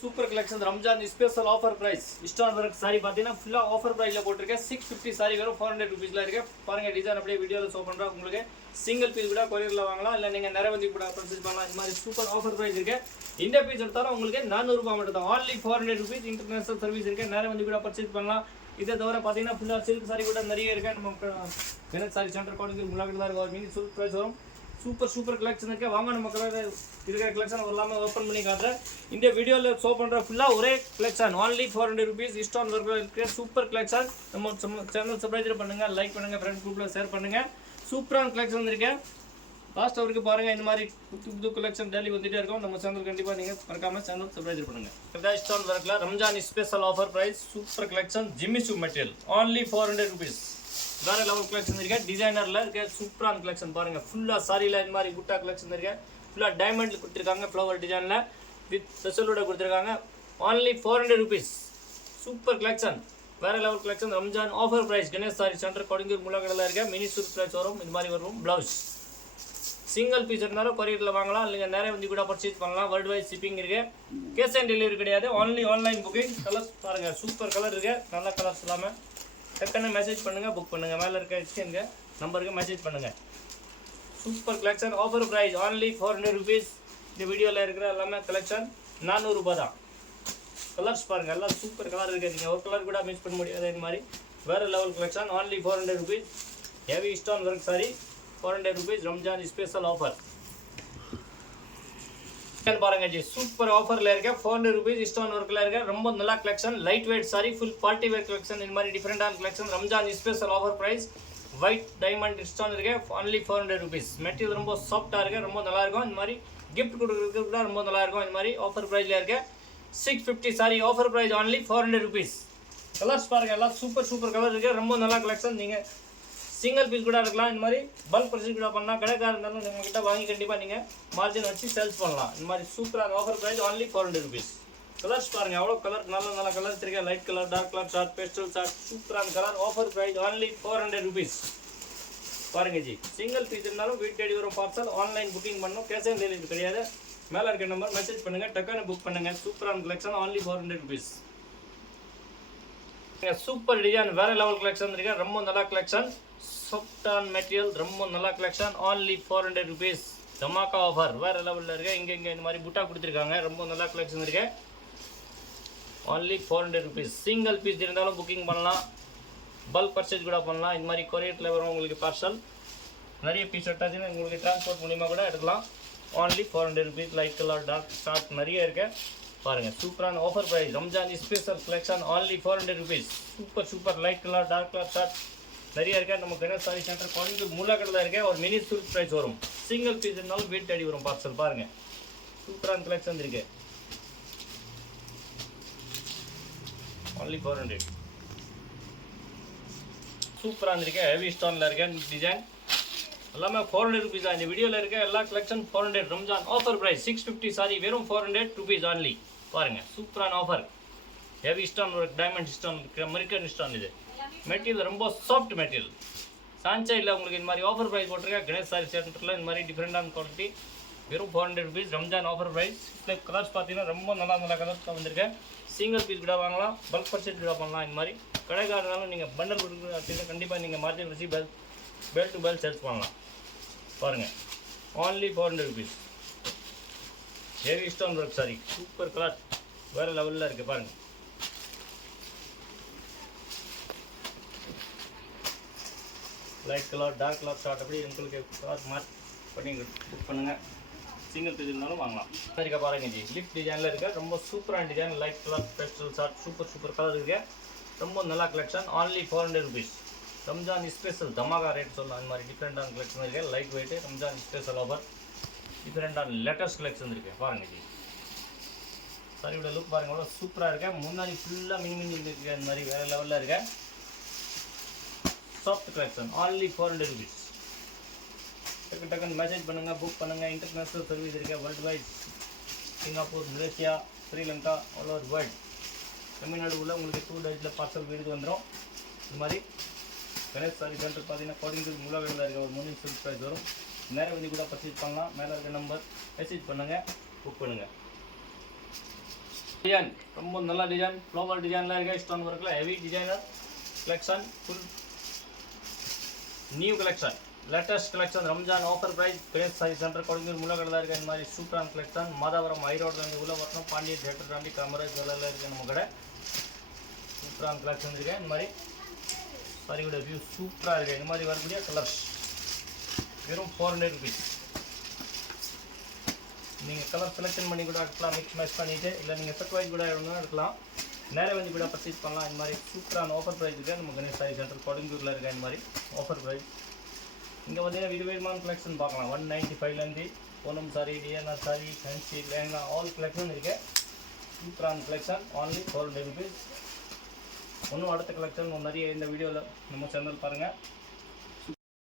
super collection Ramzan special offer price stone work sari பார்த்தீங்கன்னா ஃபுல்லாக offer ப்ரைஸில் போட்டிருக்கேன் 650 சாரி வெறும் 400 ருபீஸில் இருக்கு பாருங்கள் டிசைன் அப்படியே வீடியோவில் ஷோ பண்ணுறேன் உங்களுக்கு சிங்கிள் பீஸ் கூட கொரியரில் வாங்கலாம் இல்லை நீங்கள் நிறைய வந்து கூட பர்ச்சேஸ் பண்ணலாம் இந்த மாதிரி சூப்பர் ஆஃபர் ப்ரைஸ் இருக்கு இந்த பீஸ் எடுத்தாலும் உங்களுக்கு 400 ரூபாய் மட்டும் தான் ஆன்லி 400 ருபீஸ் இன்டர்நேஷனல் சர்வீஸ் இருக்கு நிறைய வந்து கூட பர்ச்சேஸ் பண்ணலாம் இதை தவிர பார்த்தீங்கன்னா ஃபுல்லாக சில்க் சாரி கூட நிறைய இருக்கு நம்ம வெனத் சாரி சென்டர் கோடிங் முன்னாடி தான் இருக்கும் ஒரு மினி சில்க் ப்ரைஸ் வரும் சூப்பர் கலெக்ஷன் இருக்கு வாங்க நம்ம இருக்கிற கலெக்ஷன் எல்லாமே ஓப்பன் பண்ணி காட்டுறேன் இந்த வீடியோவில் ஷோ பண்ணுற ஃபுல்லாக ஒரே கலெக்ஷன் ஒன்லி 400 ருபீஸ் இஸ்டான் ஒர்க்கில் இருக்கிற சூப்பர் கலெக்ஷன் நம்ம சேனல் சப்ஸ்கிரைப் பண்ணுங்கள் லைக் பண்ணுங்கள் ஃப்ரெண்ட்ஸ் குரூப்பில் ஷேர் பண்ணுங்கள் சூப்பரான கலெக்ஷன் வந்திருக்கேன் லாஸ்ட் அவருக்கு பாருங்கள் இந்த மாதிரி புது கலெக்ஷன் டெய்லி வந்துகிட்டே இருக்கும் நம்ம சேனல் கண்டிப்பாக நீங்கள் மறக்காமல் சேனல் சப்ஸ்கிரைப் பண்ணுங்கள் இதான் இஸ்டான் ஒர்க்கில் Ramzan special offer price super collection ஜிம்மிசூ மெட்டீரியல் ஒன்லி 400 ருபீஸ் வேறு லெவல் கலெக்ஷன் இருக்கு டிசைனரில் இருக்க சூப்பரான கலெக்ஷன் பாருங்கள் ஃபுல்லாக சாரியில் இந்த மாதிரி குட்டா கலெக்ஷன் இருக்கு ஃபுல்லாக டைமண்டில் கொடுத்துருக்காங்க ஃப்ளவர் டிசைனில் வித் ஸ்பெஷலோட கொடுத்துருக்காங்க ஒன்லி 400 ருபீஸ் சூப்பர் கலெக்ஷன் வேறு level collection Ramzan offer price Ganesh sari centre Kodungur முள்ளக்கடலில் இருக்க மினி சூட் ப்ரைஸ் வரும் இந்த மாதிரி வரும் ப்ளவுஸ் சிங்கிள் பீஸ் இருந்தாலும் கொரியரில் வாங்கலாம் இல்லைங்க நிறைய வந்து கூட பர்ச்சேஸ் பண்ணலாம் வேர்ல்டு வைட் ஷிப்பிங் இருக்கு கேஷ் ஆன் டெலிவரி கிடையாது ஒன்லி ஆன்லைன் புக்கிங் கலர்ஸ் பாருங்கள் சூப்பர் கலர் இருக்கு நல்ல கலர்ஸ் இல்லாமல் டக்குன்னு மெசேஜ் பண்ணுங்கள் புக் பண்ணுங்கள் மேலே இருக்க எக்ஸ்சேஞ்சுங்க நம்பருக்கு மெசேஜ் பண்ணுங்கள் super collection offer price only 400 rupees இந்த வீடியோவில் இருக்கிற எல்லாமே கலெக்ஷன் 400 ரூபாய் தான் கலர்ஸ் பாருங்கள் எல்லாம் சூப்பர் கலர் இருக்குது நீங்கள் ஒரு கலர் கூட மிஸ் பண்ண முடியாது இந்த மாதிரி வேறு level collection only 400 rupees heavy stone work sari 400 rupees Ramzan special offer பாருங்க ஜி சூப்பர் ஆஃபரில் இருக்க 400 ருபீஸ் ஸ்டோன் ஒர்க்கில் இருக்க ரொம்ப நல்ல collection light weight sari full party wear collection இந்த மாதிரி டிஃப்ரெண்டான collection Ramzan special offer price white diamond stone இருக்கு ஒன்லி 400 ருபீஸ் மெட்டீரியல் ரொம்ப சாஃப்டாக இருக்கு ரொம்ப நல்லா இருக்கும் இந்த மாதிரி கிஃப்ட் கொடுக்குறதுக்கு கூட ரொம்ப நல்லா இருக்கும் இந்த மாதிரி ஆஃபர் ப்ரைஸில் இருக்க 650 sari offer price only 400 rupees colours பாருங்கள் எல்லாம் சூப்பர் கலர் இருக்கு ரொம்ப நல்ல கலெக்ஷன் நீங்கள் சிங்கிள் பீஸ் கூட இருக்கலாம் இந்த மாதிரி பல்க் பர்ச்சேஸ் கூட பண்ணலாம் கடைக்காரர் இருந்தாலும் நம்மகிட்ட வாங்கி கண்டிப்பாக நீங்கள் மார்ஜின் வச்சு சேல்ஸ் பண்ணலாம் இந்த மாதிரி சூப்பரான offer price only 400 rupees colours பாருங்கள் எவ்வளோ கலர் நல்ல கலர்ஸ் இருக்கு light colour dark colour shade pastel shade சூப்பரான colour offer price only 400 rupees பாருங்க ஜி சிங்கிள் பீஸ் இருந்தாலும் வீட் தேடி வரும் பார்சல் ஆன்லைன் புக்கிங் பண்ணணும் கேஷ் ஆன் டெலிவரி கிடையாது மேலே இருக்க நம்பர் மெசேஜ் பண்ணுங்கள் டக்குன்னு புக் பண்ணுங்கள் சூப்பரான collection only 400 rupees super design வேறு லெவல் கலெக்ஷன் இருக்கு ரொம்ப நல்ல கலெக்ஷன் சாஃப்டான மெட்டீரியல் ரொம்ப நல்ல collection only 400 rupees dhamaka offer வேறு லெவலில் இருக்கு இங்கே இந்த மாதிரி புட்டா கொடுத்துருக்காங்க ரொம்ப நல்ல கலெக்ஷன் இருக்கு ஒன்லி 400 ருபீஸ் சிங்கிள் பீஸ் இருந்தாலும் புக்கிங் பண்ணலாம் பல்க் பர்ச்சேஸ் கூட பண்ணலாம் இந்த மாதிரி கொரியரில் வரும் உங்களுக்கு பார்சல் நிறைய பீஸ் எடுத்தாச்சுன்னா உங்களுக்கு டிரான்ஸ்போர்ட் மூலிமா கூட எடுக்கலாம் only 400 rupees light colour dark short நிறைய இருக்கு பாருங்கள் சூப்பரான offer price Ramzan special collection only 400 rupees super light colour dark colour short நிறைய இருக்கா நம்ம கணேஷ் சாரி சென்டர் கோயம்புத்தூர் முள்ளக்கடலில் இருக்க ஒரு மினி சூட் ப்ரைஸ் வரும் சிங்கிள் பீஸ் இருந்தாலும் வீட் தேடி வரும் பார்சல் பாருங்கள் சூப்பரான கலெக்ஷன் இருக்கு ஒன்லி 400 சூப்பராக இருக்கு ஹெவி ஸ்டோனில் இருக்க டிசைன் எல்லாமே 400 ருபீஸ் தான் இந்த வீடியோவில் இருக்க எல்லா collection 400 Ramzan offer price 650 sari வெறும் 400 ருபீஸ் ஆன்லி பாருங்கள் சூப்பரான ஆஃபர் ஹெவி ஸ்டோன் ஒரு டைமண்ட் ஸ்டோன் அமெரிக்கன் ஸ்டோன் இது மெட்டீரியல் ரொம்ப சாஃப்ட் மெட்டீரியல் சான்சே இல்லை உங்களுக்கு இந்த மாதிரி ஆஃபர் ப்ரைஸ் போட்டிருக்கேன் கணேஷ் சாரி சென்டரில் இந்த மாதிரி டிஃப்ரெண்டான குவாலிட்டி வெறும் 400 ருபீஸ் ரம்ஜான் ஆஃபர் ப்ரைஸ் இதில் கலர்ஸ் பார்த்தீங்கன்னா ரொம்ப நல்ல கலர்ஸ் தான் வந்திருக்கேன் சிங்கிள் பீஸ் கூட வாங்கலாம் பல்க் பர்ச்சேஸ் கூட பண்ணலாம் இந்த மாதிரி கடைக்காரனாலும் நீங்கள் பண்டல் கொடுக்குறது அப்படின்னா கண்டிப்பாக நீங்கள் மார்ஜின் வச்சு பெல் டு பெல் சேல்ஸ் பண்ணலாம் பாருங்கள் only 400 rupees heavy stone work sari super colour வேறு லெவலில் இருக்குது பாருங்கள் light colour dark colour short அப்படி உங்களுக்கு கலர் மார்க் பண்ணி புக் பண்ணுங்கள் சிங்கிள் பீஸ் இருந்தாலும் வாங்கலாம் சரிக்கா பாருங்க ஜி லிப் டிசைனில் இருக்க ரொம்ப சூப்பரான design light colour pastel shade super colour இருக்கு ரொம்ப நல்ல collection only 400 rupees Ramzan special தமாகா ரேட் சொல்லலாம் அந்த மாதிரி டிஃப்ரெண்டான கலெக்ஷன் இருக்கு light weight Ramzan special offer டிஃப்ரெண்டான லேட்டஸ்ட் கலெக்ஷன் இருக்கு பாருங்க ஜி சாரியோட லுக் பாருங்க அவ்வளோ சூப்பராக இருக்கு முன்னாடி ஃபுல்லாக மினி இருக்கு இந்த மாதிரி வேறு லெவலில் இருக்கு சாஃப்ட் கலெக்ஷன் ஒன்லி 400 ருபீஸ் டக்குன்னு மெசேஜ் பண்ணுங்கள் புக் பண்ணுங்கள் இன்டர்நேஷ்னல் சர்வீஸ் இருக்கு world wide Singapore Malaysia Sri Lanka all over world Tamil Nadu உள்ள உங்களுக்கு 2 டேஸில் பார்சல் வீட்டுக்கு வந்துடும் இந்த மாதிரி கணேஷ் சாரி சென்டர் பார்த்தீங்கன்னா கோயம்புத்தூர் முள்ளக்கடலில் இருக்க ஒரு மினி சூட் ப்ரைஸ் வரும் நேரம் வந்து கூட பர்ச்சேஸ் பண்ணலாம் மேலே இருக்க நம்பர் மெசேஜ் பண்ணுங்கள் புக் பண்ணுங்கள் டிசைன் ரொம்ப நல்ல டிசைன் ஃப்ளவர் டிசைன்லாம் இருக்குது ஸ்டோன் ஒர்க்கில் heavy designer collection full new collection latest collection Ramzan offer price grace sari centre Kodungur Mullakkadai தான் இருக்குது இந்த மாதிரி சூப்பரான கலெக்ஷன் மாதாவரம் ஐரோட்லேருந்து உள்ள வரணும் பாண்டியன் தேட்டர் தாண்டி காமராஜ் ஜுவல்லரில் இருக்குது நம்ம கடை சூப்பரான கலெக்ஷன் இருக்குது இந்த மாதிரி சாரியோட வியூ சூப்பராக இருக்குது இந்த மாதிரி வரக்கூடிய கலர்ஸ் வெறும் 400 ருபீஸ் நீங்கள் கலர் செலெக்ஷன் பண்ணி கூட எடுக்கலாம் மிக்ஸ் மேட்ச் பண்ணிவிட்டு இல்லை நீங்கள் செட் வைஸ் கூட எடுக்கலாம் நேரே வந்து கூட பர்ச்சேஸ் பண்ணலாம் இந்த மாதிரி சூப்பரான ஆஃபர் ப்ரைஸ் இருக்குது நம்ம கணேஷ் சாரி சென்டர் கொடுங்கூரில் இருக்க இந்த மாதிரி ஆஃபர் ப்ரைஸ் இங்கே பார்த்தீங்கன்னா விதவிதமான கலெக்ஷன் பார்க்கலாம் 195லேருந்து Poonam sari TNR sari fancy lehenga all collection இருக்குது சூப்பரான கலெக்ஷன் only 400 ருபீஸ் இன்னும் அடுத்த கலெக்ஷன் நிறைய இந்த வீடியோவில் நம்ம சேனல் பாருங்கள்